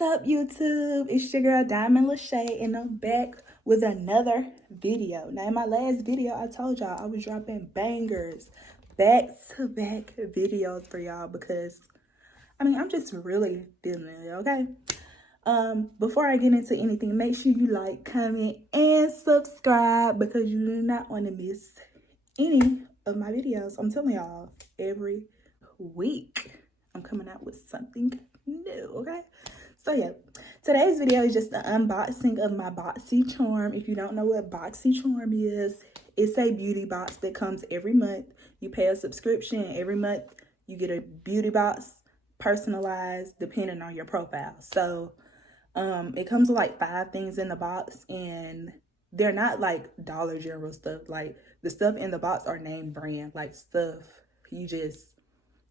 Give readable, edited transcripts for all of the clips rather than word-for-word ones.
What's up, YouTube? It's your girl Diamond Lashay, and I'm back with another video. Now, in my last video, I told y'all I was dropping bangers, back-to-back videos for y'all because, I'm just really feeling it, okay? Before I get into anything, make sure you like, comment, and subscribe because you do not want to miss any of my videos. I'm telling y'all, every week I'm coming out with something new, okay? So yeah, today's video is just the unboxing of my Boxycharm. If you don't know what Boxycharm is, it's a beauty box that comes every month. You pay a subscription. Every month you get a beauty box personalized depending on your profile. So it comes with like 5 things in the box, and they're not like Dollar General stuff. Like the stuff in the box are name brand, like stuff you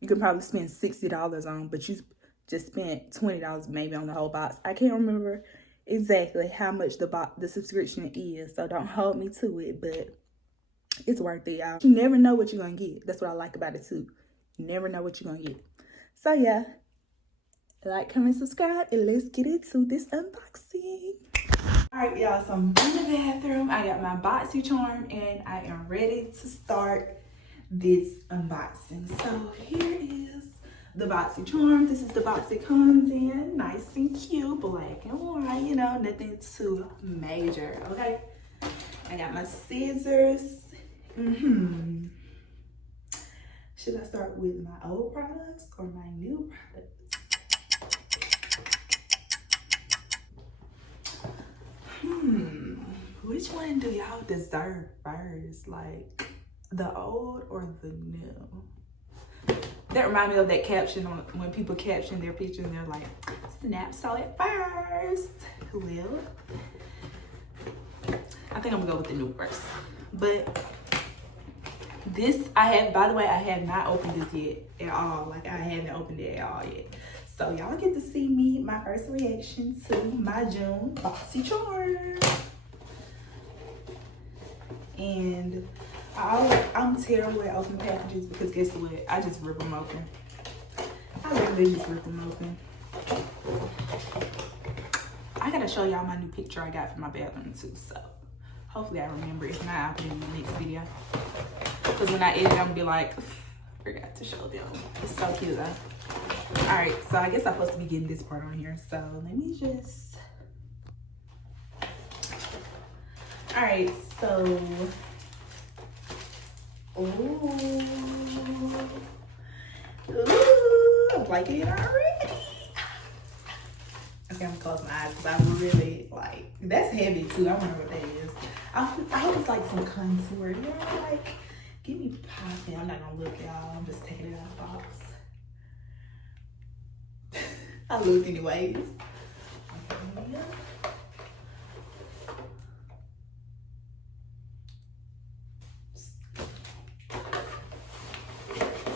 can probably spend $60 on, but you just spent $20 maybe on the whole box. I can't remember exactly how much the subscription is, so don't hold me to it, but it's worth it, y'all. You never know what you're gonna get. That's what I like about it too. You never know what you're gonna get. So yeah, like, comment, subscribe, and let's get into this unboxing. All right, y'all, so I'm in the bathroom. I got my Boxycharm, and I am ready to start this unboxing. So here is the Boxycharm. This is the box it comes in, nice and cute, black and white, you know, nothing too major, okay? I got my scissors. Should I start with my old products or my new products? Which one do y'all deserve first? Like the old or the new? That reminds me of that caption when people caption their pictures and they're like, snap saw it first. Well, I think I'm gonna go with the new first. But this, by the way, I have not opened this yet at all. Like, I haven't opened it at all yet. So y'all get to see my first reaction to my June Boxycharm. And I'm terrible at opening packages because guess what? I just rip them open. I literally just rip them open. I gotta show y'all my new picture I got for my bathroom too, so hopefully I remember. If not, I'll put it in the next video. Because when I edit, I'm gonna be like, forgot to show them. It's so cute though. Alright, so I guess I'm supposed to be getting this part on here, so let me just... Alright, so... Ooh, I'm liking it already. Okay, I'm gonna close my eyes because I really like, that's heavy too. I wonder what that is. I hope it's like some contour. You know, like, give me popping. I'm not gonna look, y'all. I'm just taking it out of the box. I looked anyways. Okay.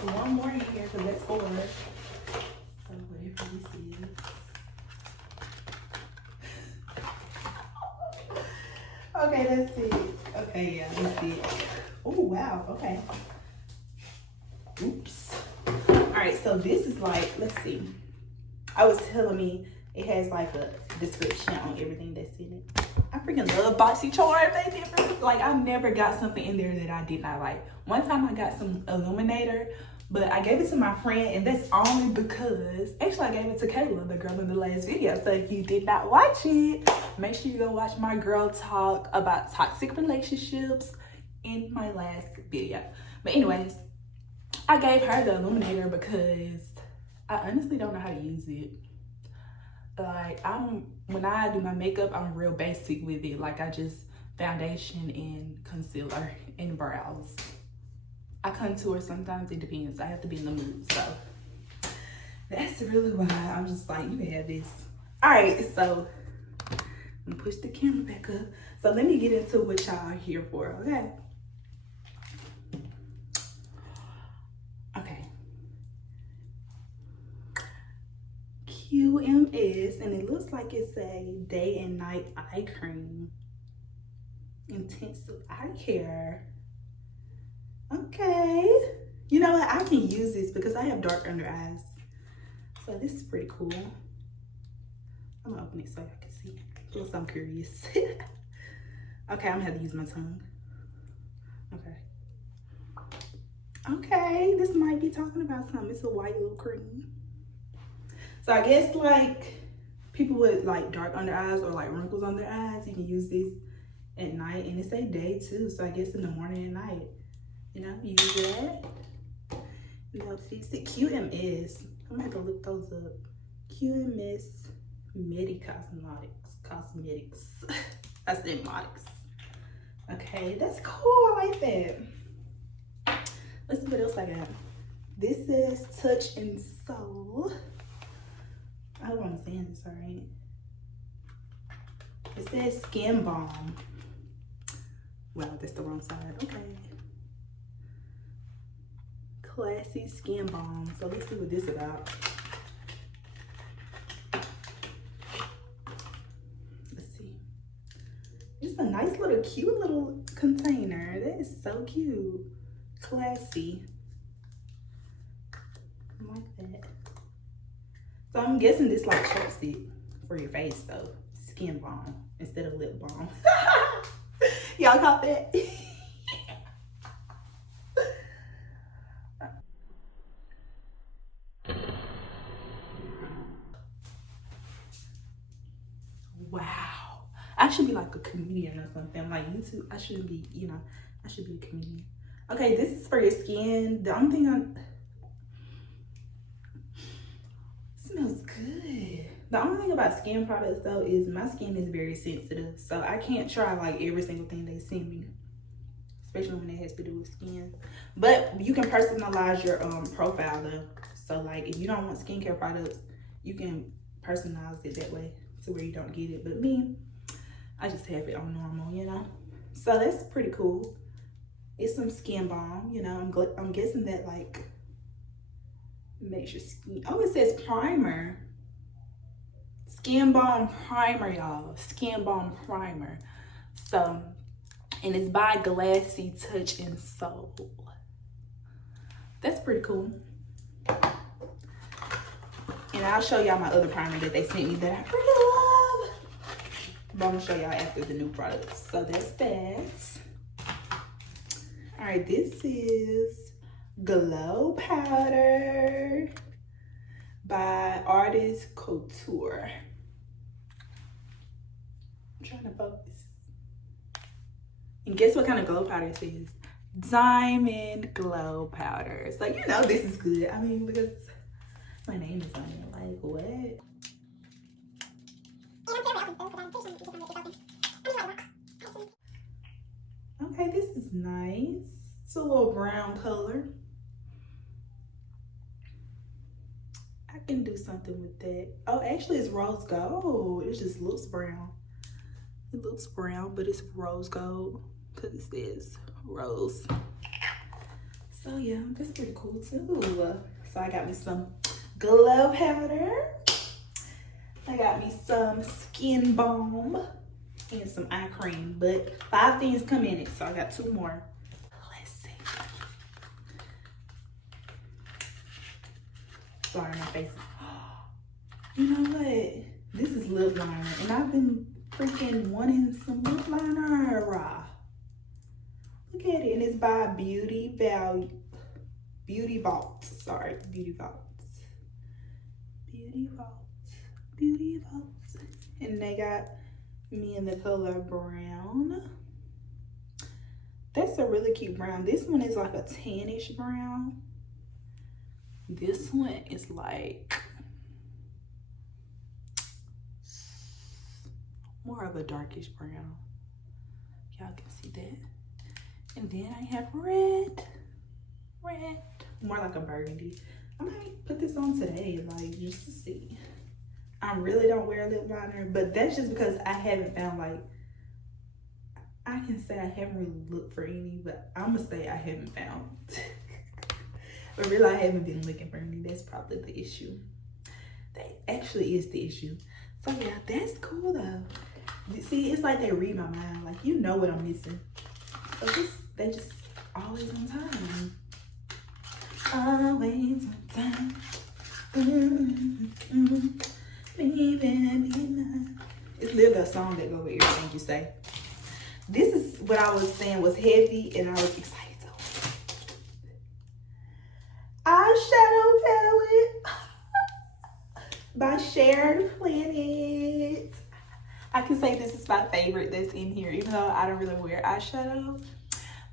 One more in here because that's 4. So whatever this is. Okay, that's it. Okay, yeah, that's it. Oh wow, okay. Oops. Alright, so this is like, let's see. I was telling me it has like a description on everything that's in it. I freaking love Boxycharm. They different. Like, I've never got something in there that I did not like. One time I got some illuminator, but I gave it to my friend, and that's only because, actually I gave it to Kayla, the girl in the last video. So if you did not watch it, make sure you go watch my girl talk about toxic relationships in my last video. But anyways, I gave her the illuminator because I honestly don't know how to use it. Like, when I do my makeup, I'm real basic with it. Like, I just foundation and concealer and brows. I contour sometimes, it depends. I have to be in the mood, so that's really why I'm just like, you can have this. All right, so I'm gonna push the camera back up. So let me get into what y'all are here for, okay? Okay. QMS, and it looks like it's a day and night eye cream. Intensive eye care. Okay. You know what? I can use this because I have dark under eyes. So this is pretty cool. I'm gonna open it so y'all can see. Plus I'm curious. Okay, I'm gonna have to use my tongue. Okay. Okay, this might be talking about something. It's a white little cream. So I guess like people with like dark under eyes or like wrinkles on their eyes, you can use this at night, and it's a day too. So I guess in the morning and night, you know, you use that. They'll fix it. QMS. I'm gonna have to look those up. QMS Medi Cosmetics. I said Modics. Okay, that's cool. I like that. Let's see what else I got. This is Touch and Soul. I hope I'm saying this all right. It says Skin Balm. Wow, that's the wrong side. Okay. Classy Skin Balm. So let's see what this is about. Let's see. It's a nice little cute little container. That is so cute. Classy. I like that. So I'm guessing this like chapstick for your face though. Skin balm instead of lip balm. Y'all caught that? Wow. I should be like a comedian or something. Like YouTube, I shouldn't be, you know, I should be a comedian. Okay, this is for your skin. The only thing smells good. The only thing about skin products though is my skin is very sensitive, so I can't try like every single thing they send me, especially when it has to do with skin. But you can personalize your profile though. So like if you don't want skincare products, you can personalize it that way to where you don't get it. But me, I just have it on normal, you know. So that's pretty cool. It's some skin balm, you know. I'm guessing that like makes your skin. Oh, it says primer. Skin balm primer, y'all. Skin balm primer. So, and it's by Glassy Touch and Soul. That's pretty cool. And I'll show y'all my other primer that they sent me that I really love. But I'm gonna show y'all after the new products. So that's that. All right, this is Glow Powder by Artist Couture. I'm trying to focus. And guess what kind of glow powder it is? Diamond Glow Powder. So you know this is good. I mean, because my name is on it. Like, what? Okay, this is nice. It's a little brown color. I can do something with that. Oh, actually it's rose gold. It just looks brown. It looks brown, but it's rose gold because it says rose. So yeah, that's pretty cool too. So I got me some glow powder. I got me some skin balm and some eye cream, but 5 things come in it, so I got 2 more. Let's see. Sorry, my face. You know what? This is lip liner, and I've been freaking wanting some lip liner. Look at it, and it's by Beauty Vault. Sorry, Beauty Vault. And they got me in the color brown. That's a really cute brown. This one is like a tannish brown. This one is like more of a darkish brown. Y'all can see that. And then I have red, more like a burgundy. I might put this on today, like just to see. I really don't wear lip liner, but that's just because I haven't found, like, I can say I haven't really looked for any, but I'm gonna say I haven't found. But really, I haven't been looking for any. That's probably the issue. That actually is the issue. So yeah, that's cool though. See, it's like they read my mind. Like, you know what I'm missing. So they just always on time. Always on time. It's literally a song that goes with everything you say. This is what I was saying was heavy, and I was excited to eyeshadow palette by Shared Planet. I can say this is my favorite that's in here, even though I don't really wear eyeshadow.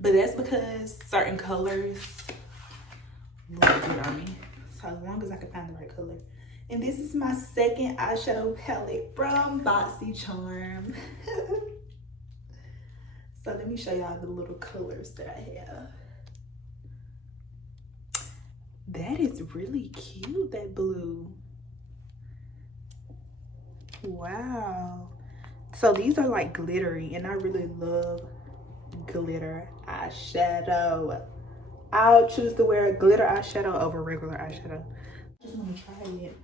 But that's because certain colors look good on me. So as long as I can find the right color. And this is my second eyeshadow palette from Boxycharm. So let me show y'all the little colors that I have. That is really cute, that blue. Wow. So these are like glittery, and I really love glitter eyeshadow. I'll choose to wear glitter eyeshadow over regular eyeshadow. I just want to try it.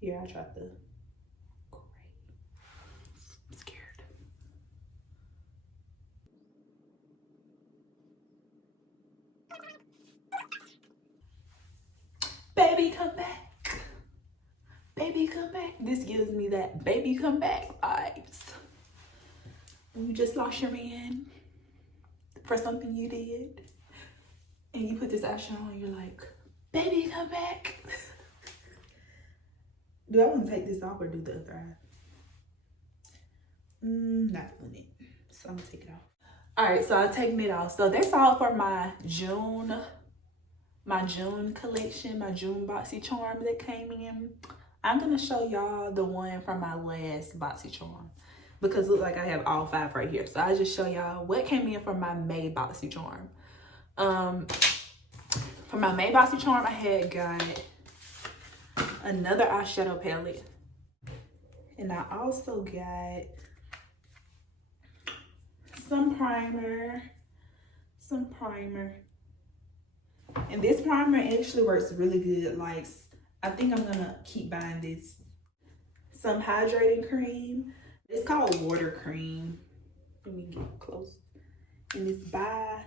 Here, I tried the gray. I'm scared. Baby, come back. Baby, come back. This gives me that baby come back vibes. When you just lost your man for something you did, and you put this eyeshadow on, you're like, baby, come back. Do I want to take this off or do the other eye? Not doing it. So I'm gonna take it off. All right, so I'm taking it off. So that's all for my June collection, my June Boxycharm that came in. I'm gonna show y'all the one from my last Boxycharm because it looks like I have all 5 right here. So I'll just show y'all what came in from my May Boxycharm. For my May Boxycharm, I had got another eyeshadow palette, and I also got some primer. And this primer actually works really good. Like, I think I'm gonna keep buying this. Some hydrating cream. It's called water cream. Let me get close. And it's by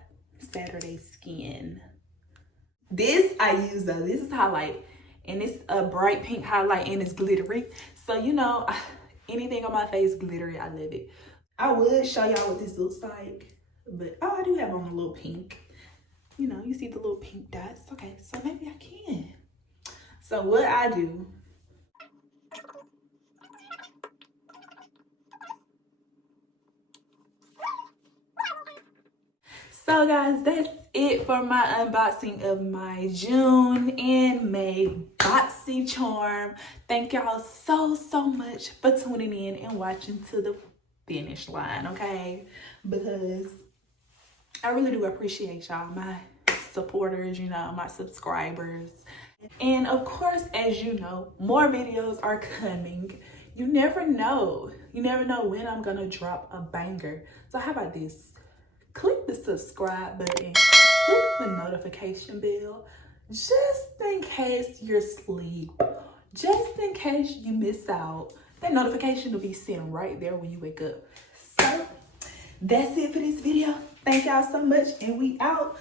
Saturday Skin. This I use though. This is highlight. And it's a bright pink highlight, and it's glittery. So, you know, anything on my face glittery, I love it. I would show y'all what this looks like, but oh, I do have on a little pink. You know, you see the little pink dots. Okay, so maybe I can. So what I do, so guys, that's it for my unboxing of my June and May Boxycharm. Thank y'all so much for tuning in and watching to the finish line, okay? Because I really do appreciate y'all, my supporters, you know, my subscribers. And of course, as you know, more videos are coming. You never know when I'm gonna drop a banger. So how about this? Click the subscribe button, click the notification bell, just in case you're asleep, just in case you miss out. That notification will be sent right there when you wake up. So that's it for this video. Thank y'all so much, and we out.